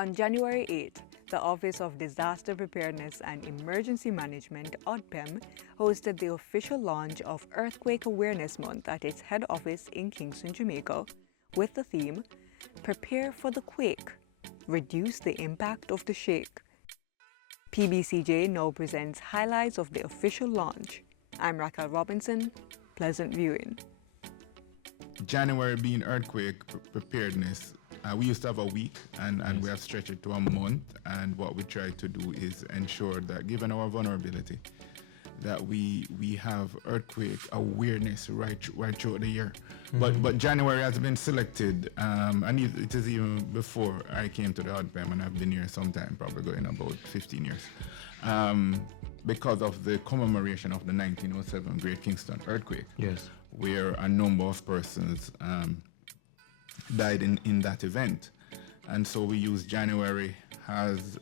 On January 8, the Office of Disaster Preparedness and Emergency Management, ODPEM, hosted the official launch of Earthquake Awareness Month at its head office in Kingston, Jamaica, with the theme, Prepare for the Quake, Reduce the Impact of the Shake. PBCJ now presents highlights of the official launch. I'm Raquel Robinson. Pleasant viewing. January being earthquake preparedness, we used to have a week and we have stretched it to a month, and what we try to do is ensure that given our vulnerability that we have earthquake awareness right throughout the year. But January has been selected, and it is even before I came to the ODPEM, and I've been here sometime, probably going about 15 years, because of the commemoration of the 1907 Great Kingston earthquake. Yes. Where a number of persons died in that event. And so we use January as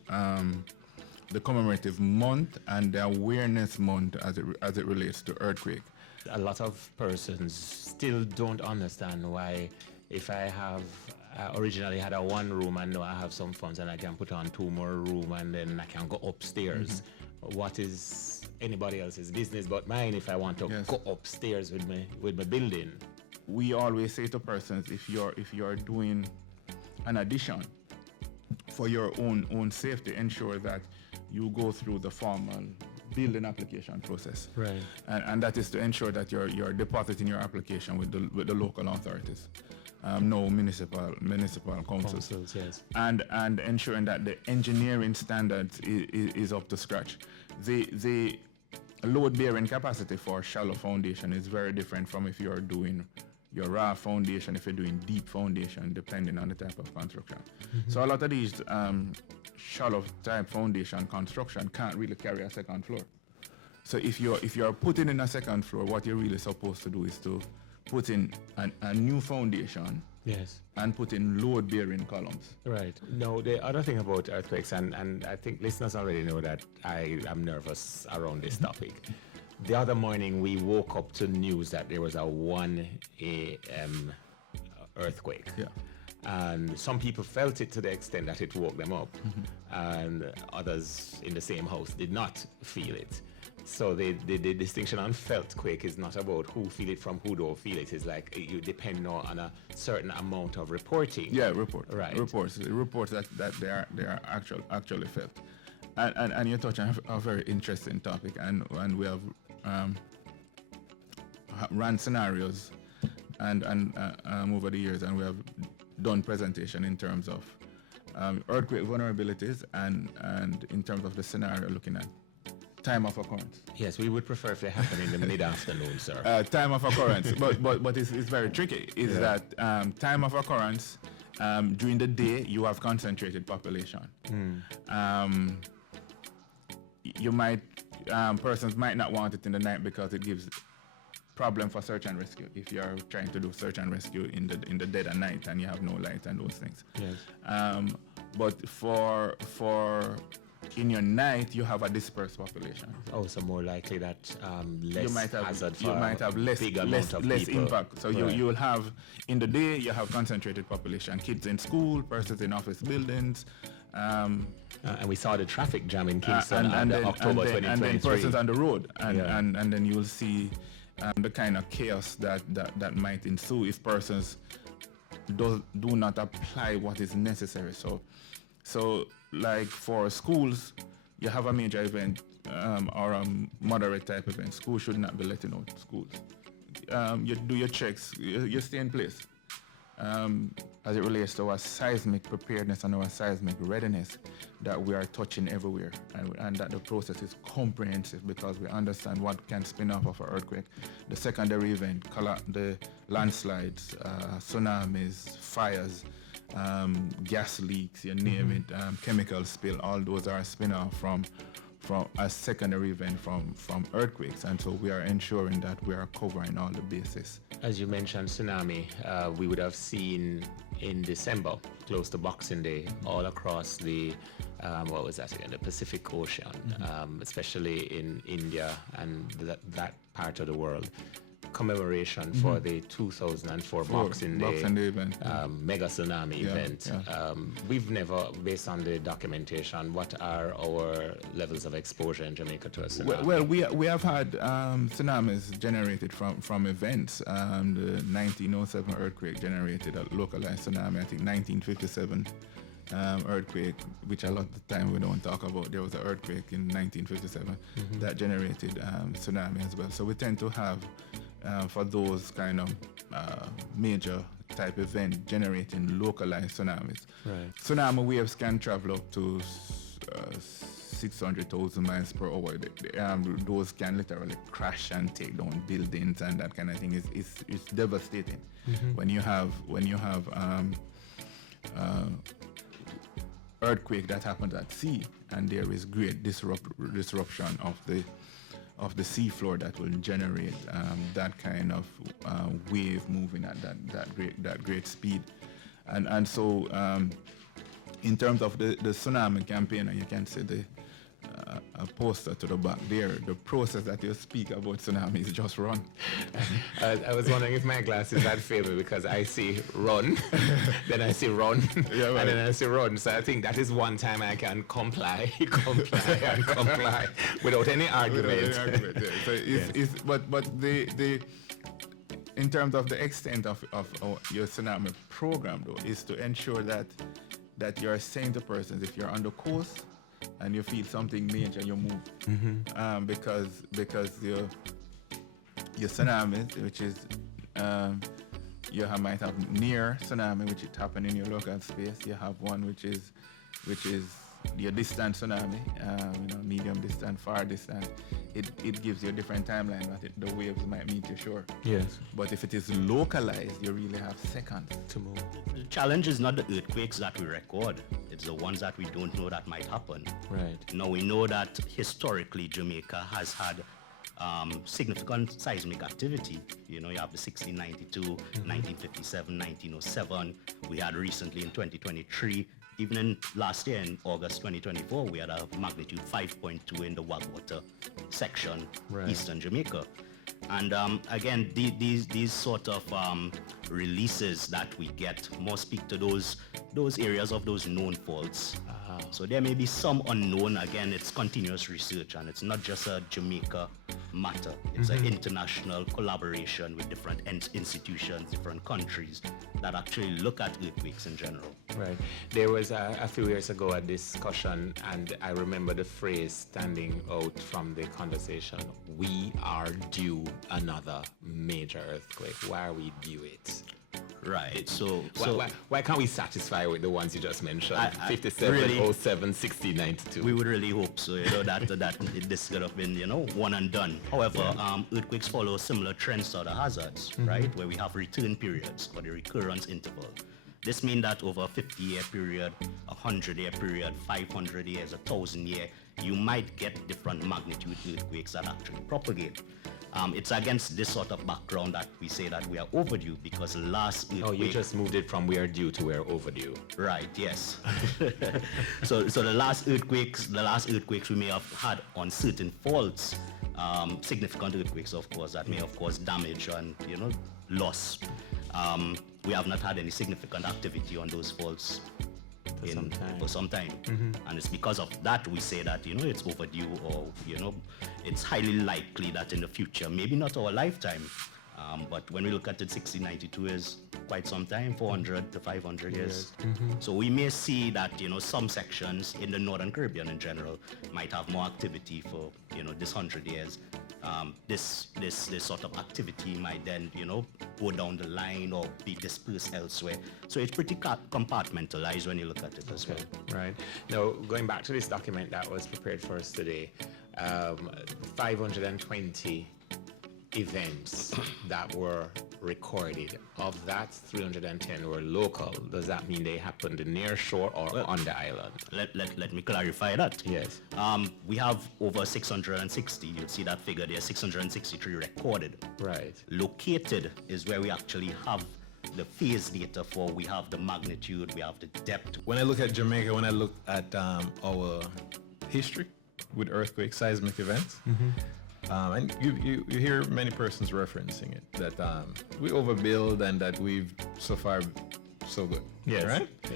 the commemorative month and the awareness month as it relates to earthquake. A lot of persons still don't understand why, if I have originally had a one room and now I have some funds and I can put on 2 more rooms and then I can go upstairs. What is anybody else's business but mine if I want to go upstairs with my building? We always say to persons, if you're doing an addition for your own safety, ensure that you go through the formal building application process. Right. And that is to ensure that you're depositing your application with the local authorities. No municipal councils, yes. And ensuring that the engineering standards is up to scratch. The load-bearing capacity for shallow foundation is very different from if you're doing your raw foundation, if you're doing deep foundation, depending on the type of construction. So a lot of these shallow type foundation construction can't really carry a second floor. So if you're putting in a second floor, what you're really supposed to do is to put in a new foundation, yes, and put in load-bearing columns. Right. No, the other thing about earthquakes, and I think listeners already know that I am nervous around this topic. The other morning, we woke up to news that there was a 1 a.m. earthquake. Yeah. And some people felt it to the extent that it woke them up, and others in the same house did not feel it. So the distinction on felt quake is not about who feel it from who don't feel it. It's like you depend on a certain amount of reporting. Yeah, Right. Reports that they are actually felt. And you're touching a very interesting topic, and we have ran scenarios and over the years, and we have done presentation in terms of earthquake vulnerabilities and in terms of the scenario looking at time of occurrence. Yes, we would prefer if they happen in the mid-afternoon, sir. Time of occurrence, but it's very tricky. Is that time of occurrence during the day you have concentrated population. You might persons might not want it in the night because it gives problem for search and rescue if you're trying to do search and rescue in the dead of night and you have no light and those things. Yes. But for in your night you have a dispersed population. Also more likely that less you might have, hazard for you might have less impact. So you will have in the day you have concentrated population, kids in school, persons in office buildings. And we saw the traffic jam in Kingston on October 2023. And then persons on the road, and then you will see the kind of chaos that might ensue if persons do not apply what is necessary. So like for schools, you have a major event or a moderate type event. Schools should not be letting out schools. You do your checks, you stay in place. As it relates to our seismic preparedness and our seismic readiness, that we are touching everywhere, and that the process is comprehensive because we understand what can spin off of an earthquake, the secondary event, the landslides, tsunamis, fires, gas leaks, you name it, chemical spill, all those are spin off from a secondary event from earthquakes, and so we are ensuring that we are covering all the bases. As you mentioned, tsunami, we would have seen in December, close to Boxing Day, all across the what was that again? The Pacific Ocean, especially in India and that part of the world. commemoration for the 2004 Boxing Day event. mega tsunami event. Yeah. We've never, based on the documentation, what are our levels of exposure in Jamaica to a tsunami? Well, we have had tsunamis generated from events. The 1907 earthquake generated a localized tsunami. I think 1957 earthquake, which a lot of the time we don't talk about. There was an earthquake in 1957 that generated tsunami as well. So we tend to have, for those kind of major type event, generating localized tsunamis. Right. Tsunami waves can travel up to 600,000 miles per hour. Those can literally crash and take down buildings and that kind of thing. It's devastating when you have earthquake that happens at sea, and there is great disruption of the sea floor that will generate that kind of wave moving at that great speed, and so in terms of the tsunami campaign, you can see a poster to the back there. The process that you speak about tsunami is just run. I was wondering if my glasses had failed me, because I see run, then I see run, and then I see run. So I think that is one time I can comply without any argument. So but the in terms of the extent of your tsunami program, though, is to ensure that you're saying to persons, if you're on the coast and you feel something major, you move, because your tsunami, which is you might have near tsunami, which it happened in your local space. You have one which is your distant tsunami, medium distant, far distant. It gives you a different timeline that the waves might meet your shore. Yes. But if it is localized, you really have seconds To move. The challenge is not the earthquakes that we record, it's the ones that we don't know that might happen. Right. Now, we know that historically Jamaica has had significant seismic activity. You have the 1692, 1957, 1907. We had recently in 2023, even in last year in August 2024, we had a magnitude 5.2 in the Wagwater section, Eastern Jamaica. And again, these sort of releases that we get more speak to those areas of those known faults. So there may be some unknown. Again, it's continuous research, and it's not just a Jamaica matter. It's an international collaboration with different institutions, different countries that actually look at earthquakes in general. Right. There was a few years ago a discussion, and I remember the phrase standing out from the conversation: we are due another major earthquake. Why are we due it? Right. So why can't we satisfy with the ones you just mentioned? 57, really, 07, 60, 92. We would really hope so, that this could have been, one and done. However, earthquakes follow similar trends to other hazards, right? Where we have return periods or the recurrence interval. This means that over a 50-year period, a 100-year period, 500 years, 1,000 year, you might get different magnitude earthquakes that actually propagate. It's against this sort of background that we say that we are overdue, because last earthquake... Oh, you just moved it from we are due to we are overdue. Right, yes. So the last earthquakes we may have had on certain faults, significant earthquakes, of course, that may, of course, damage and, loss. We have not had any significant activity on those faults for some time. And it's because of that we say that, it's overdue, or, it's highly likely that in the future, maybe not our lifetime, but when we look at it, 1692 is quite some time, 400 to 500 years. So we may see that, some sections in the Northern Caribbean in general might have more activity for, this 100 years. This sort of activity might then, go down the line or be dispersed elsewhere. So it's pretty compartmentalized when you look at it as well. Right. Now, going back to this document that was prepared for us today, 520 events that were recorded. Of that, 310 were local. Does that mean they happened near shore or on the island? Let me clarify that. Yes. We have over 660. You'll see that figure there, 663 recorded. Right. Located is where we actually have the phase data for. We have the magnitude, we have the depth. When I look at Jamaica, when I look at our history with earthquake seismic events, And you hear many persons referencing it, that we overbuild and that we've so far so good. Yes. Right? Yeah.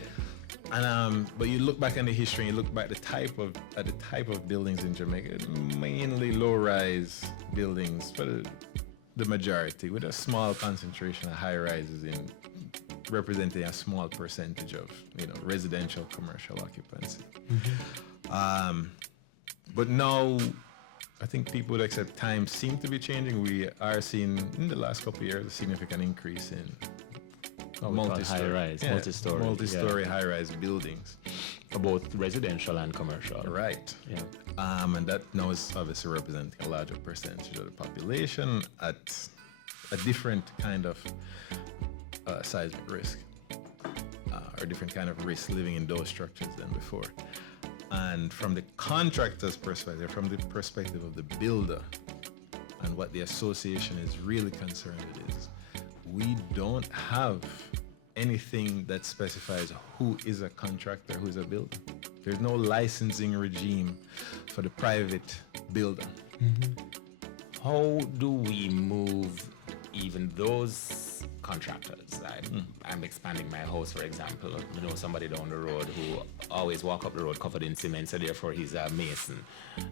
And but you look back on the history and you look back at the type of buildings in Jamaica, mainly low-rise buildings for the majority, with a small concentration of high-rises in representing a small percentage of residential commercial occupancy. But now I think people would accept times seem to be changing. We are seeing in the last couple of years a significant increase in multi-story high-rise buildings, both residential and commercial. right? Yeah. And that now is obviously representing a larger percentage of the population at a different kind of seismic risk, or different kind of risk living in those structures than before. And from the contractor's perspective, from the perspective of the builder, and what the association is really concerned with is, we don't have anything that specifies who is a contractor, who is a builder. There's no licensing regime for the private builder. How do we move even those contractors? I'm expanding my house, for example. You know somebody down the road who always walk up the road covered in cement, so therefore he's a mason.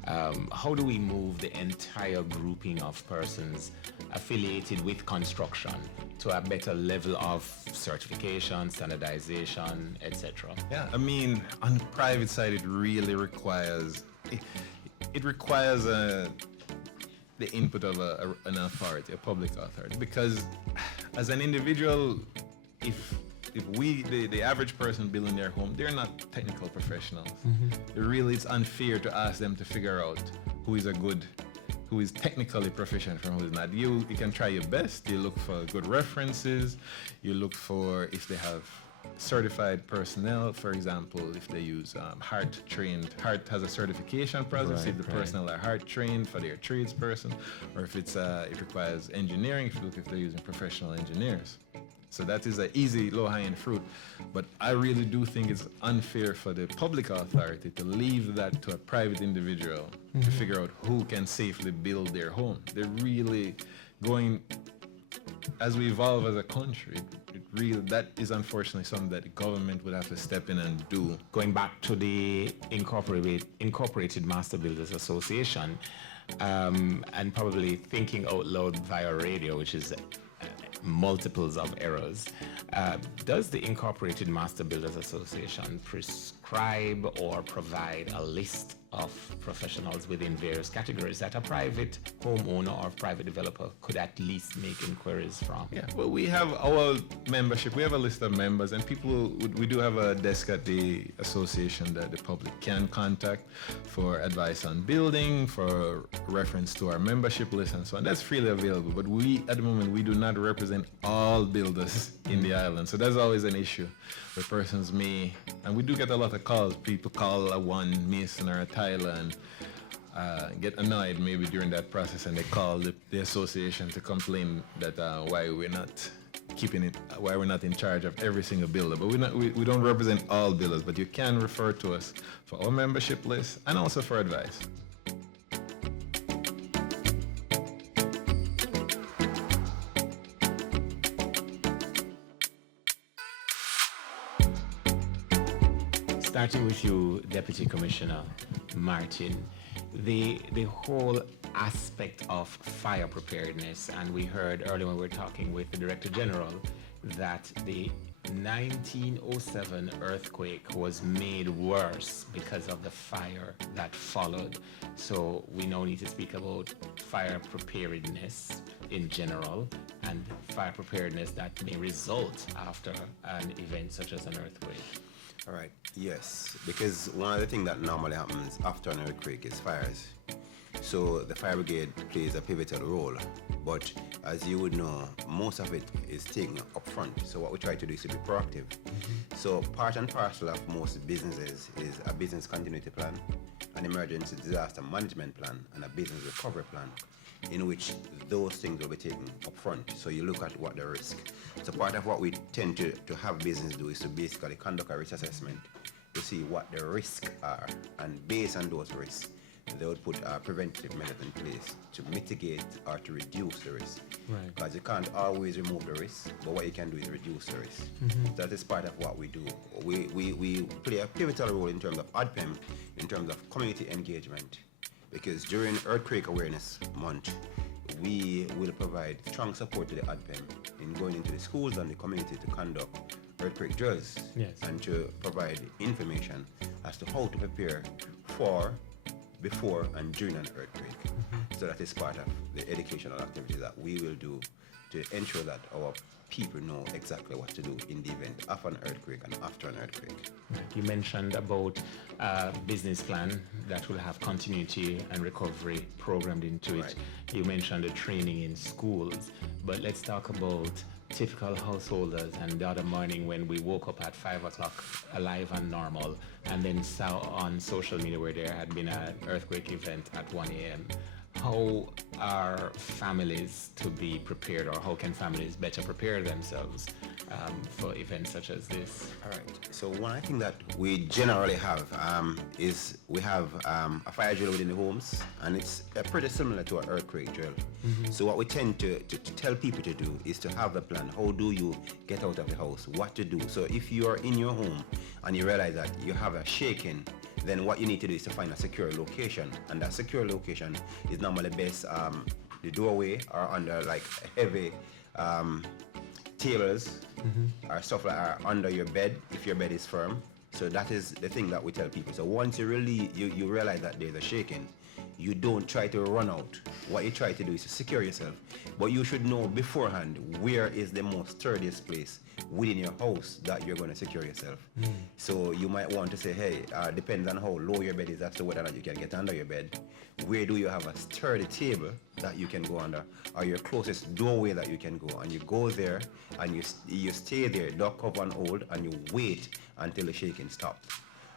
How do we move the entire grouping of persons affiliated with construction to a better level of certification, standardization, etc.? Yeah, I mean, on the private side, it really requires the input of an authority, a public authority, because as an individual, if we, the average person building their home, they're not technical professionals. Really, it's unfair to ask them to figure out who is technically proficient from who is not. You can try your best. You look for good references. You look for if they have certified personnel, for example, if they use Heart has a certification process, if the personnel are Heart trained for their tradesperson, or if it requires engineering, if they're using professional engineers. So that is an easy, low-hanging fruit. But I really do think it's unfair for the public authority to leave that to a private individual to figure out who can safely build their home. They're really going, as we evolve as a country, that is unfortunately something that the government would have to step in and do. Going back to the Incorporated Master Builders Association, and probably thinking out loud via radio, which is multiples of errors. Does the Incorporated Master Builders Association prescribe or provide a list of professionals within various categories that a private homeowner or private developer could at least make inquiries from? Yeah, well, we have our membership. We have a list of members, and we do have a desk at the association that the public can contact for advice on building, for reference to our membership list, and so on. That's freely available. But at the moment, we do not represent all builders in the island. So that's always an issue where persons may, and we do get a lot of calls. People call one mason or a tiler and get annoyed maybe during that process, and they call the association to complain that why we're not in charge of every single builder. But we don't represent all builders, but you can refer to us for our membership list and also for advice. Starting with you, Deputy Commissioner Martin, the whole aspect of fire preparedness, and we heard earlier when we were talking with the Director General that the 1907 earthquake was made worse because of the fire that followed. So we now need to speak about fire preparedness in general and fire preparedness that may result after an event such as an earthquake. All right, yes, because one of the things that normally happens after an earthquake is fires. So the fire brigade plays a pivotal role, but as you would know, most of it is taken up front. So what we try to do is to be proactive. So part and parcel of most businesses is a business continuity plan, an emergency disaster management plan, and a business recovery plan, in which those things will be taken up front. So you look at what the risk. So part of what we tend to have business do is to basically conduct a risk assessment to see what the risks are, and based on those risks, they would put preventive measures in place to mitigate or to reduce the risk. Right. Because you can't always remove the risk, but what you can do is reduce the risk. That is part of what we do. We play a pivotal role in terms of ODPEM, in terms of community engagement, because during Earthquake Awareness Month, we will provide strong support to the ODPEM in going into the schools and the community to conduct earthquake drills and to provide information as to how to prepare for, before, and during an earthquake. So that is part of the educational activities that we will do to ensure that our people know exactly what to do in the event of an earthquake and after an earthquake. You mentioned about a business plan that will have continuity and recovery programmed into it. Right. You mentioned the training in schools, but let's talk about typical householders and the other morning when we woke up at 5 o'clock alive and normal and then saw on social media where there had been an earthquake event at 1 a.m. How are families to be prepared, or how can families better prepare themselves for events such as this? All right. So one thing that we generally have is we have a fire drill within the homes, and it's pretty similar to an earthquake drill. So what we tend to tell people to do is to have a plan. How do you get out of the house? What to do? So if you are in your home and you realize that you have a shaking, then what you need to do is to find a secure location, and that secure location is normally best the doorway or under like heavy tables or stuff like that under your bed if your bed is firm. So that is the thing that we tell people. So once you realize that there's a shaking, you don't try to run out. What you try to do is to secure yourself, but you should know beforehand where is the most sturdiest place within your house that you're going to secure yourself. So you might want to say, hey, depends on how low your bed is as to whether or not you can get under your bed. Where do you have a sturdy table that you can go under, or your closest doorway that you can go? And you go there and you stay there, duck cover and hold, and you wait until the shaking stops.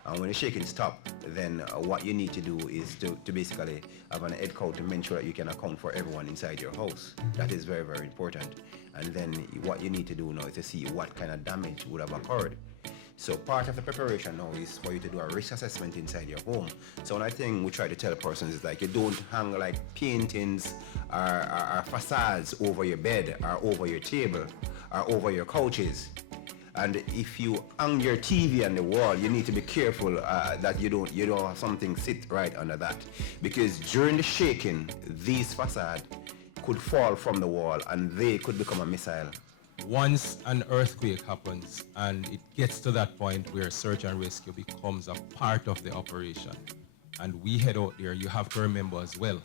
And when the shaking stops, then what you need to do is to basically have an head count to make sure that you can account for everyone inside your house. That is very, very important. And then what you need to do now is to see what kind of damage would have occurred. So part of the preparation now is for you to do a risk assessment inside your home. So one thing we try to tell persons is like, you don't hang like paintings or facades over your bed or over your table or over your couches. And if you hang your TV on the wall, you need to be careful that you don't have something sit right under that, because during the shaking, these facades could fall from the wall and they could become a missile. Once an earthquake happens and it gets to that point where search and rescue becomes a part of the operation, and we head out there, you have to remember as well,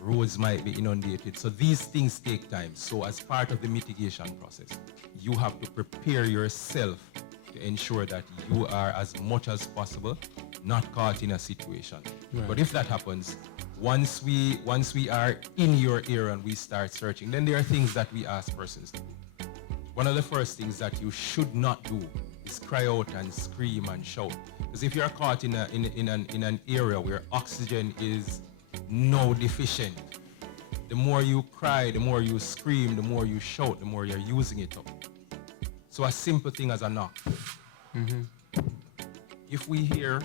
roads might be inundated. So these things take time. So as part of the mitigation process, you have to prepare yourself to ensure that you are, as much as possible, not caught in a situation. Right. But if that happens, once we are in your area and we start searching, then there are things that we ask persons to do. One of the first things that you should not do is cry out and scream and shout. Because if you're caught in an area where oxygen is now deficient, the more you cry, the more you scream, the more you shout, the more you're using it up. So a simple thing as a knock. If we hear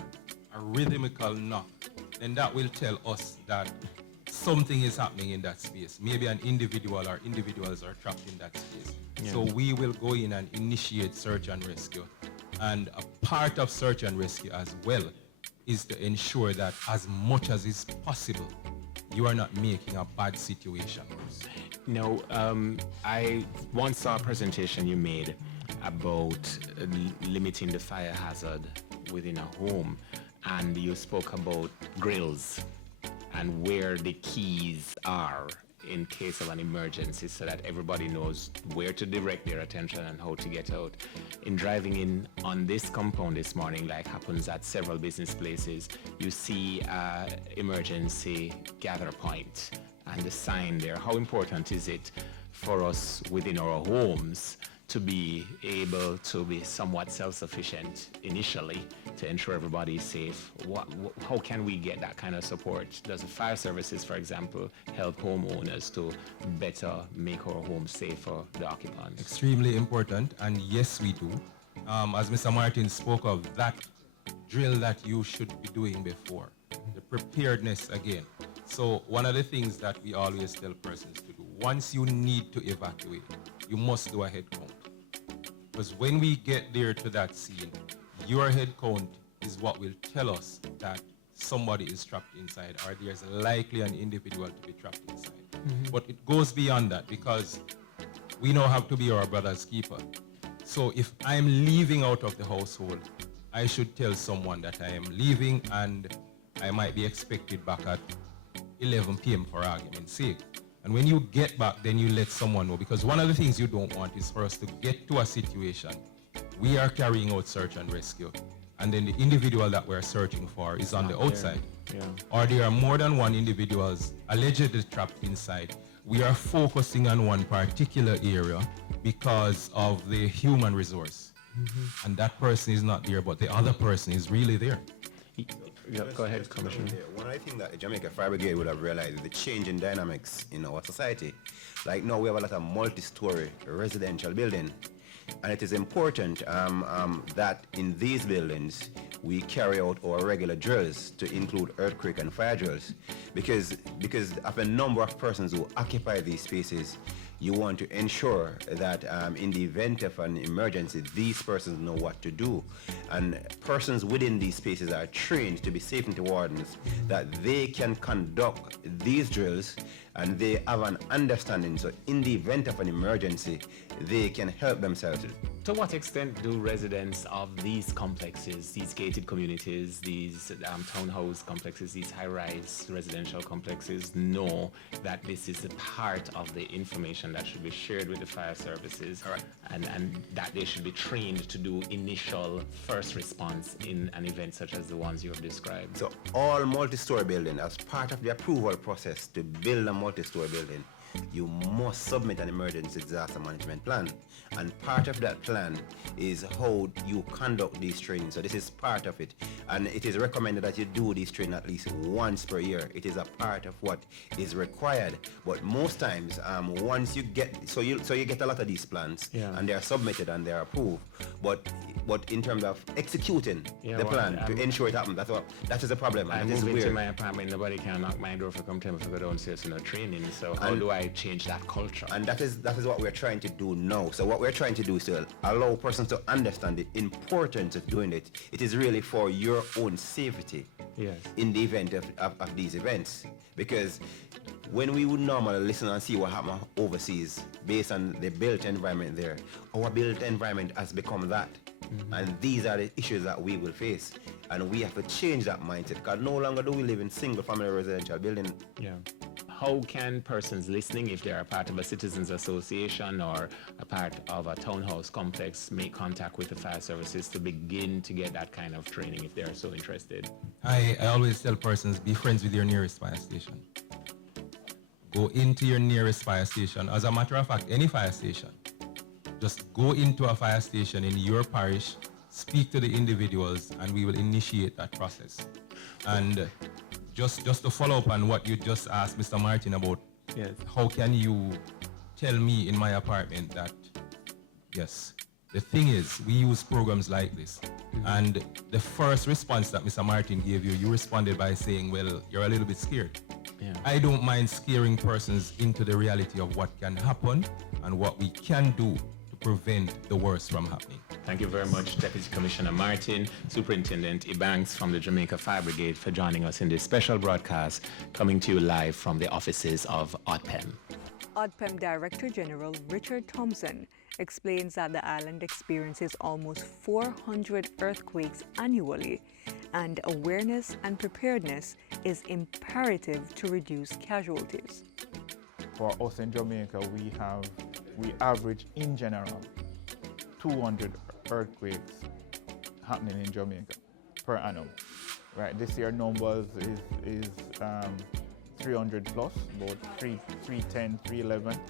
a rhythmical knock, then that will tell us that something is happening in that space. Maybe an individual or individuals are trapped in that space. Yeah. So we will go in and initiate search and rescue. And a part of search and rescue as well is to ensure that as much as is possible, you are not making a bad situation worse. No, I once saw a presentation you made about limiting the fire hazard within a home, and you spoke about grills and where the keys are in case of an emergency, so that everybody knows where to direct their attention and how to get out. In driving in on this compound this morning, like happens at several business places, you see emergency gather point and the sign there. How important is it for us within our homes to be able to be somewhat self-sufficient initially to ensure everybody is safe? How can we get that kind of support? Does the fire services, for example, help homeowners to better make our homes safe for the occupants? Extremely important, and yes, we do. As Mr. Martin spoke of, that drill that you should be doing before, the preparedness again. So one of the things that we always tell persons to do, once you need to evacuate, you must do a head count. Because when we get there to that scene, your head count is what will tell us that somebody is trapped inside or there's likely an individual to be trapped inside. But it goes beyond that because we now have to be our brother's keeper. So if I'm leaving out of the household, I should tell someone that I am leaving and I might be expected back at 11 p.m. for argument's sake. And when you get back, then you let someone know, because one of the things you don't want is for us to get to a situation we are carrying out search and rescue, and then the individual that we're searching for is on the outside. Or there are more than one individuals allegedly trapped inside. We are focusing on one particular area because of the human resource. And that person is not there, but the other person is really there. Yeah, go ahead, Commissioner. One of the things that the Jamaica Fire Brigade would have realized is the change in dynamics in our society. Like now we have a lot of multi-story residential building, and it is important that in these buildings we carry out our regular drills to include earthquake and fire drills, because of a number of persons who occupy these spaces. You want to ensure that in the event of an emergency, these persons know what to do. And persons within these spaces are trained to be safety wardens, that they can conduct these drills and they have an understanding. So in the event of an emergency, they can help themselves. To what extent do residents of these complexes, these gated communities, these townhouse complexes, these high-rise residential complexes know that this is a part of the information that should be shared with the fire services, and that they should be trained to do initial first response in an event such as the ones you have described? So all multi-story building, as part of the approval process to build a multi-story building, you must submit an emergency disaster management plan. And part of that plan is how you conduct these trainings. So this is part of it. And it is recommended that you do these training at least once per year. It is a part of what is required. But most times, once you get, so you get a lot of these plans, and they are submitted and they are approved. But in terms of executing the plan to ensure it happens, that is a problem. I move into my apartment, nobody can knock my door for come tell me if I go downstairs for no training. So how do I change that culture? And that is what we're trying to do now. So what we're trying to do is to allow persons to understand the importance of doing it. It is really for your own safety in the event of these events. Because when we would normally listen and see what happens overseas based on the built environment there, our built environment has become that. And these are the issues that we will face. And we have to change that mindset, because no longer do we live in single family residential building. How can persons listening, if they are part of a citizens association or a part of a townhouse complex, make contact with the fire services to begin to get that kind of training if they are so interested? I always tell persons, be friends with your nearest fire station. Go into your nearest fire station. As a matter of fact, any fire station. Just go into a fire station in your parish, speak to the individuals, and we will initiate that process. And just to follow up on what you just asked Mr. Martin about, how can you tell me in my apartment that, yes, the thing is, we use programs like this. And the first response that Mr. Martin gave you, you responded by saying, well, you're a little bit scared. I don't mind scaring persons into the reality of what can happen and what we can do to prevent the worst from happening. Thank you very much, Deputy Commissioner Martin, Superintendent Ebanks from the Jamaica Fire Brigade, for joining us in this special broadcast coming to you live from the offices of ODPEM. ODPEM Director General Richard Thompson explains that the island experiences almost 400 earthquakes annually, and awareness and preparedness is imperative to reduce casualties. For us in Jamaica, we average in general 200 earthquakes happening in Jamaica per annum. Right, this year numbers is 300 plus, about 310, 311,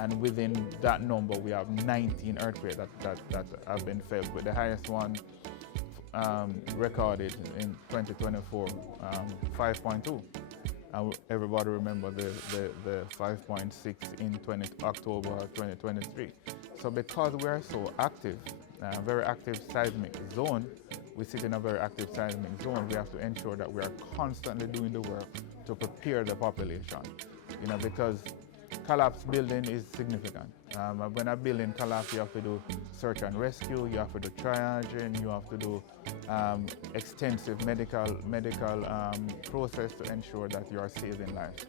and within that number we have 19 earthquakes that have been felt, with the highest one recorded in 2024, 5.2. Everybody remember the 5.6 in October 2023. So because we are so active, very active seismic zone, we sit in a very active seismic zone, we have to ensure that we are constantly doing the work to prepare the population, because collapsed building is significant. When a building collapses, you have to do search and rescue, you have to do triaging, you have to do extensive medical process to ensure that you are saving lives.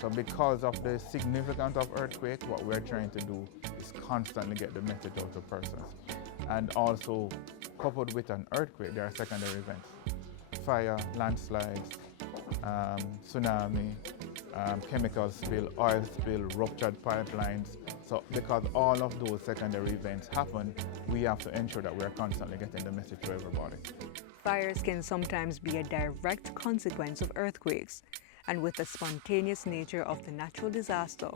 So because of the significance of earthquake, what we're trying to do is constantly get the message out to persons. And also, coupled with an earthquake, there are secondary events. Fire, landslides, tsunami, chemical spill, oil spill, ruptured pipelines. So because all of those secondary events happen, we have to ensure that we're constantly getting the message to everybody. Fires can sometimes be a direct consequence of earthquakes, and with the spontaneous nature of the natural disaster,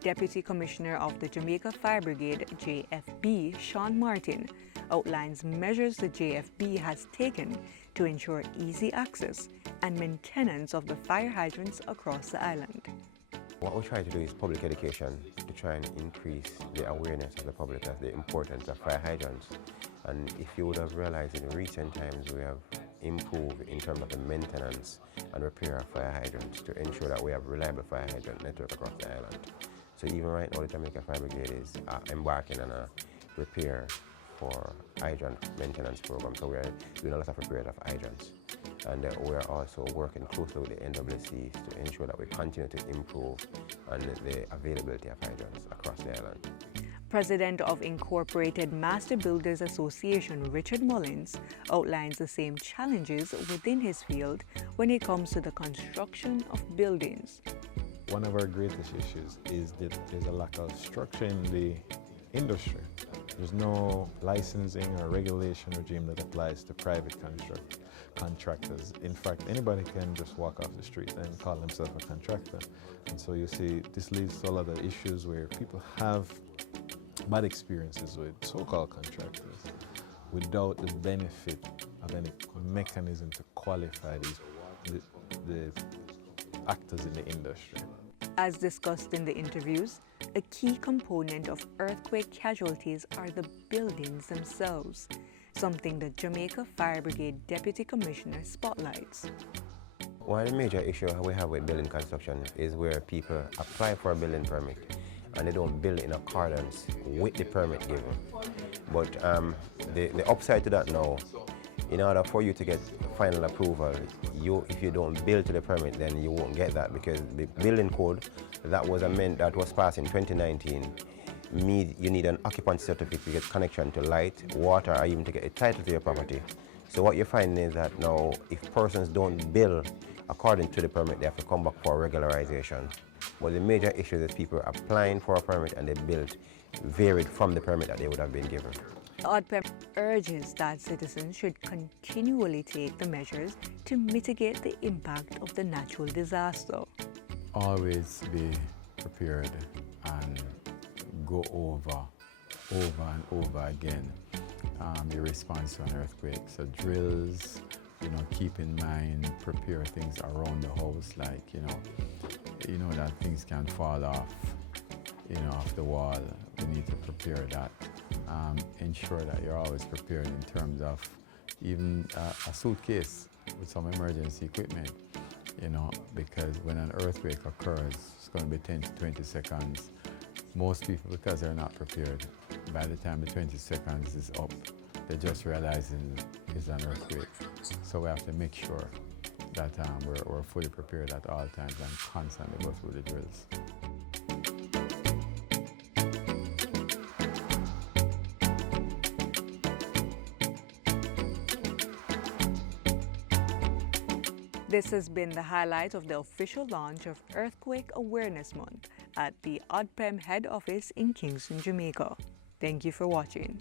Deputy Commissioner of the Jamaica Fire Brigade, JFB, Sean Martin, outlines measures the JFB has taken to ensure easy access and maintenance of the fire hydrants across the island. What we try to do is public education to try and increase the awareness of the public of the importance of fire hydrants. And if you would have realized in recent times we have improved in terms of the maintenance and repair of fire hydrants to ensure that we have reliable fire hydrant network across the island. So even right now the Jamaica Fire Brigade is embarking on a repair for hydrant maintenance program. So we're doing a lot of repair of hydrants. And we're also working closely with the NWCs to ensure that we continue to improve on the availability of hydrants across the island. President of Incorporated Master Builders Association, Richard Mullins, outlines the same challenges within his field when it comes to the construction of buildings. One of our greatest issues is that there's a lack of structure in the industry. There's no licensing or regulation regime that applies to private contractors. In fact, anybody can just walk off the street and call themselves a contractor. And so you see, this leads to a lot of issues where people have bad experiences with so-called contractors without the benefit of any mechanism to qualify the actors in the industry. As discussed in the interviews, a key component of earthquake casualties are the buildings themselves, something the Jamaica Fire Brigade Deputy Commissioner spotlights. One of the major issues we have with building construction is where people apply for a building permit and they don't build in accordance with the permit given. But the upside to that now, in order for you to get final approval, if you don't build to the permit, then you won't get that, because the building code that was passed in 2019, you need an occupancy certificate to get connection to light, water, or even to get a title to your property. So what you're finding is that now, if persons don't build according to the permit, they have to come back for regularization. But the major issue is people are applying for a permit and they build varied from the permit that they would have been given. ODPEM urges that citizens should continually take the measures to mitigate the impact of the natural disaster. Always be prepared and go over and over again your response to an earthquake. So drills, keep in mind, prepare things around the house, like, that things can fall off, off the wall. We need to prepare that. Ensure that you're always prepared in terms of even a suitcase with some emergency equipment, because when an earthquake occurs, it's going to be 10 to 20 seconds. Most people, because they're not prepared, by the time the 20 seconds is up, they're just realizing it's an earthquake. So we have to make sure that we're fully prepared at all times and constantly go through the drills. This has been the highlight of the official launch of Earthquake Awareness Month at the ODPEM head office in Kingston, Jamaica. Thank you for watching.